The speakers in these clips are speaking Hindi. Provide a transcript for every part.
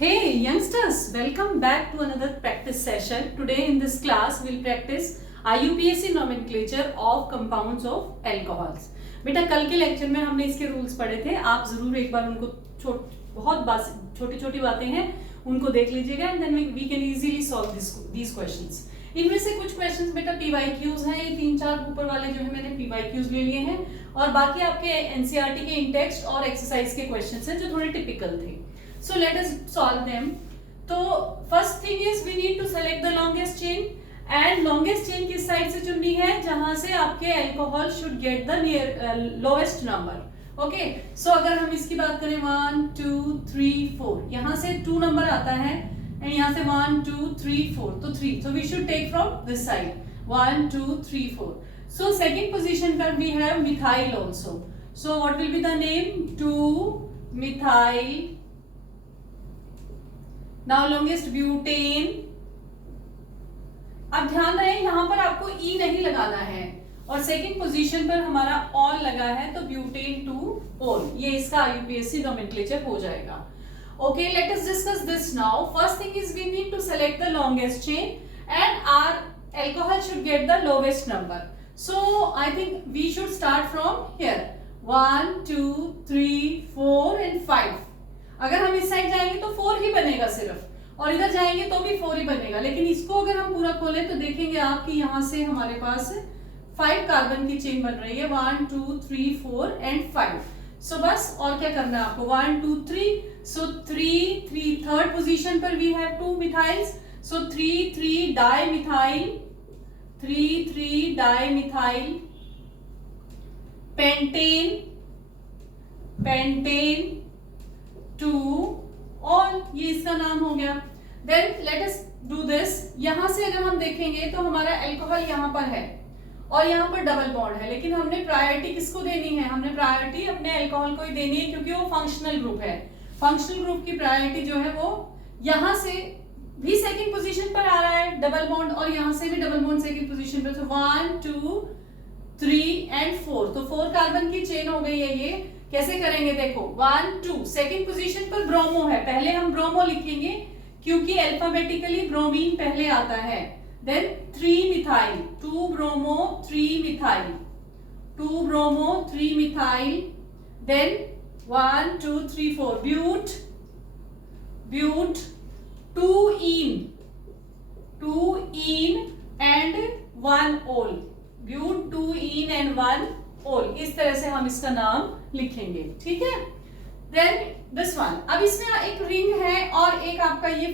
Hey youngsters, welcome back to another practice session. Today in this class we'll practice IUPAC nomenclature of compounds of alcohols. बेटा कल के लेक्चर में हमने इसके रूल्स पढ़े थे, आप जरूर एक बार उनको बहुत छोटी छोटी बातें हैं उनको देख लीजिएगा and then we can easily solve these questions. इनमें से कुछ क्वेश्चंस बेटा पीवाईक्यूज हैं, ये 3-4 ऊपर वाले जो है मैंने पीवाईक्यूज ले लिए हैं और बाकी आपके एनसीईआरटी के इंटेक्स्ट और एक्सरसाइज के क्वेश्चंस हैं जो थोड़े टिपिकल थे. So let us solve them. तो first thing is we need to select the longest chain and longest chain किस साइड से चुननी है जहां से आपके alcohol should get the lowest number. Okay, so अगर हम इसकी बात करें 1, 2, 3, 4 यहाँ से 2 नंबर आता है and यहाँ से 1, 2, 3, 4 तो 3. So we should take from this side 1, 2, 3, 4. So second position पर we have methyl also. So what will be the name? 2-methyl. Now longest butane. अब ध्यान रहे यहाँ पर आपको E नहीं लगाना है और सेकंड पोजीशन पर हमारा ऑल लगा है तो ब्यूटेन टू ऑल, ये इसका IUPAC nomenclature हो जाएगा. Okay, let us discuss this now. First thing is we need to select the longest chain and our alcohol should get the lowest number. So I think we should start from here 1, 2, 3, 4 and 5. अगर हम इस साइड जाएंगे तो 4 ही बनेगा सिर्फ और इधर जाएंगे तो भी 4 ही बनेगा, लेकिन इसको अगर हम पूरा खोलें तो देखेंगे आप कि यहाँ से हमारे पास 5 कार्बन की चेन बन रही है 1, 2, 3, 4 एंड 5. सो बस और क्या करना है आपको 1, 2, 3. सो 3 थर्ड पोजीशन पर we have 2 methyls. So 3 dimethyl, 3 dimethyl, pentane 2 ol, ये इसका नाम हो गया. Then let us do this. यहां से अगर हम देखेंगे तो हमारा अल्कोहल यहां पर है और यहां पर डबल बॉन्ड है, लेकिन हमने प्रायोरिटी किसको देनी है? हमने प्रायोरिटी अपने अल्कोहल को ही देनी है क्योंकि वो फंक्शनल ग्रुप है. फंक्शनल ग्रुप की प्रायोरिटी जो है वो यहां से भी सेकंड पोजीशन पर आ रहा है डबल बॉन्ड और यहां से भी डबल बॉन्ड सेकंड पोजीशन पर. तो 1, 2, 3 एंड 4 तो 4 कार्बन की चेन हो गई है. ये कैसे करेंगे देखो 1, 2 सेकंड पोजीशन पर ब्रोमो है, पहले हम ब्रोमो लिखेंगे क्योंकि अल्फाबेटिकली ब्रोमीन पहले आता है. Then 3 methyl, 2 bromo 3 methyl, 2 bromo 3 methyl. Then 1, 2, 3, 4 but 2 en and 1 ol, ब्यूट 2 en and 1 ओल. इस तरह से हम इसका नाम लिखेंगे, ठीक है. Then this one. अब इसमें एक रिंग है और एक आपका ये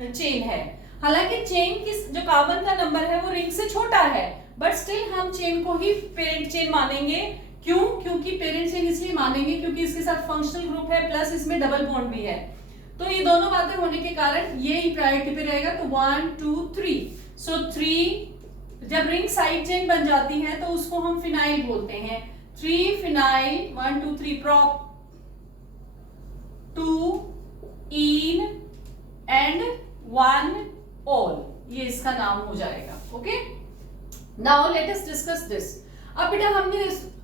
चेन है. हालांकि चेन की जो कार्बन का नंबर है वो रिंग से छोटा है, बट स्टिल हम चेन को ही पेरेंट चेन मानेंगे. क्यों? क्योंकि पेरेंट चेन इसलिए मानेंगे क्योंकि इसके साथ फंक्शनल ग्रुप है प्लस इसमें डबल बॉन्ड भी है. तो ये दोनों बातें होने के कारण ये ही प्रायोरिटी पे रहेगा. तो 1, 2, 3. सो 3 जब रिंग साइड चेन बन जाती है तो उसको हम फिनाइल बोलते हैं. 3 phenyl, 1, 2, 3 prop, 2 en and 1 all, ये इसका नाम हो जाएगा. Okay, now let us discuss this. अब बेटा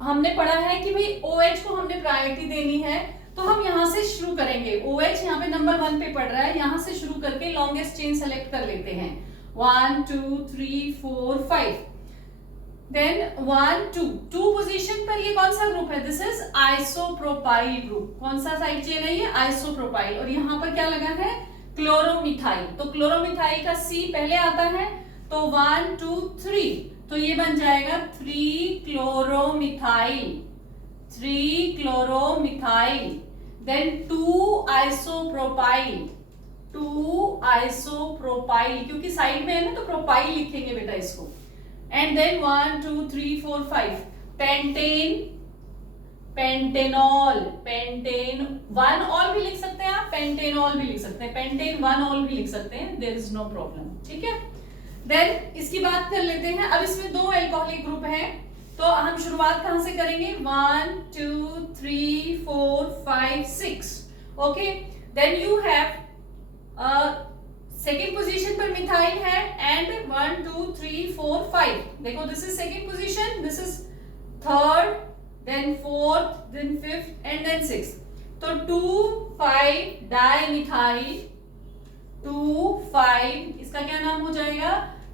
हमने पढ़ा है कि भाई OH को हमने प्रायोरिटी देनी है तो हम यहां से शुरू करेंगे. OH यहाँ पे नंबर 1 पे पढ़ रहा है, यहां से शुरू करके लॉन्गेस्ट चेन सेलेक्ट कर लेते हैं. 1, 2, 3, 4, 5. देन 1, 2 पोजीशन पर ये कौन सा ग्रुप है? This is isopropyl group. कौन सा साइड चेन है ये? आइसोप्रोपाइल. और यहाँ पर क्या लगा है? क्लोरोमिथाइल. तो क्लोरोमिथाइल का C पहले आता है तो 1, 2, 3 तो ये बन जाएगा 3 chloromethyl, 3 chloromethyl. Then 2 isopropyl, 2 isopropyl, क्योंकि साइड में है ना तो प्रोपाइल लिखेंगे बेटा इसको. And then 1, 2, 3, 4, 5 pentenol, pentene 1 ol भी लिख सकते हैं आप, पेंटेनॉल भी लिख सकते हैं, पेंटेन 1 ऑल भी लिख सकते हैं, देयर इज नो प्रॉब्लम, ठीक है. देन इसकी बात कर लेते हैं. अब इसमें 2 अल्कोहलिक ग्रुप हैं तो हम शुरुआत कहां से करेंगे? 1, 2, 3, 4, 5, 6. Okay, then you have second position पर मिथाइल है एंड 1, 2, 3, 4, 5. देखो this is second position, this is third, then fourth, then fifth and then sixth. तो 2,5 डाइमिथाइल 2,5, इसका क्या नाम हो जाएगा?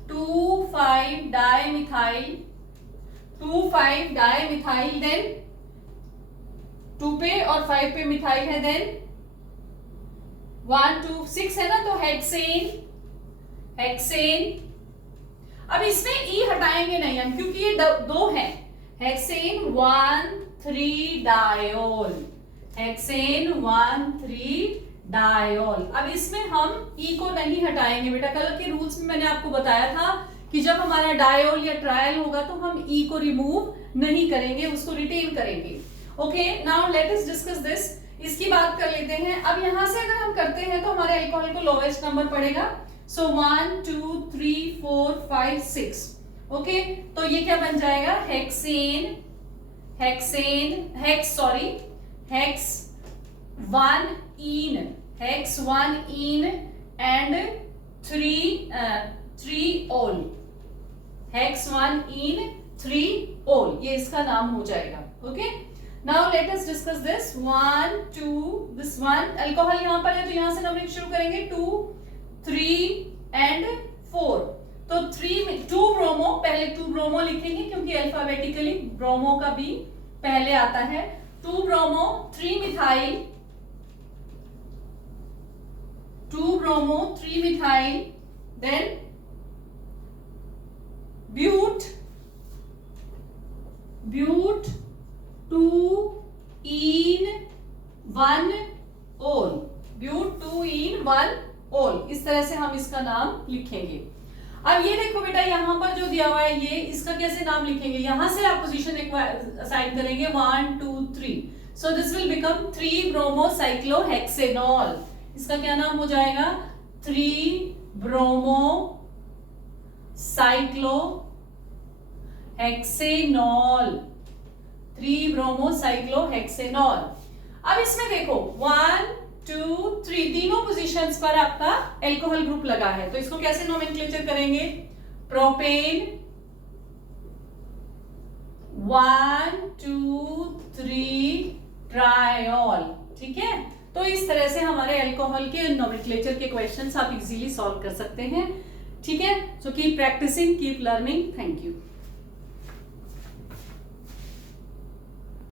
2,5 डाइमिथाइल, 2,5 डाइमिथाइल, देन 2 पे और 5 पे मिथाइल है, देन 1 2 6 है ना, तो हेक्सेन, हेक्सेन। अब इसमें ई हटाएंगे नहीं हम क्योंकि ये दो है। Hexane 1,3 diol, hexane 1,3 diol. अब इसमें हम ई को नहीं हटाएंगे बेटा। कल के रूल्स में मैंने आपको बताया था कि जब हमारा डायोल या ट्रायल होगा तो हम ई को रिमूव नहीं करेंगे, उसको रिटेन करेंगे। Okay, now let us discuss this. इसकी बात कर लेते हैं। अब यहां से अगर हम करते हैं तो हमारे अल्कोहल को लोवेस्ट नंबर पड़ेगा। सो 1 2 3 4 5 6। ओके, तो ये क्या बन जाएगा? Hexane, hexane, hex sorry, hex 1 in, hex 1 in and 3 ओल, हेक्स 1 इन 3 ओल, ये इसका नाम हो जाएगा। Okay, now let us discuss this. 1 2, this 1 alcohol यहां पर है तो यहां से नंबरिंग शुरू करेंगे। 2 3 एंड 4। तो 3 में 2 ब्रोमो, पहले 2 ब्रोमो लिखेंगे क्योंकि अल्फाबेटिकली ब्रोमो का भी पहले आता है। 2 bromo, 3 methyl, 2 bromo 3 methyl, then but, but 2 en 1 ol, ब्यूट 2 en 1 ओल। इस तरह से हम इसका नाम लिखेंगे। अब ये देखो बेटा, यहां पर जो दिया हुआ है ये, इसका कैसे नाम लिखेंगे? यहां से आप पोजीशन एक असाइन करेंगे 1 2 3। So this will become 3 bromo cyclohexanol. इसका क्या नाम हो जाएगा? 3 bromo cyclo hexanol, 3 bromo cyclohexanol. अब इसमें देखो 1 2 3 तीनों पोजीशंस पर आपका एल्कोहल ग्रुप लगा है, तो इसको कैसे नोमेनक्लेचर करेंगे? Propane 1 2 3 triol. ठीक है, तो इस तरह से हमारे अल्कोहल के नोमेनक्लेचर के क्वेश्चंस आप इजीली सॉल्व कर सकते हैं। ठीक है, so keep practicing, keep learning. Thank you.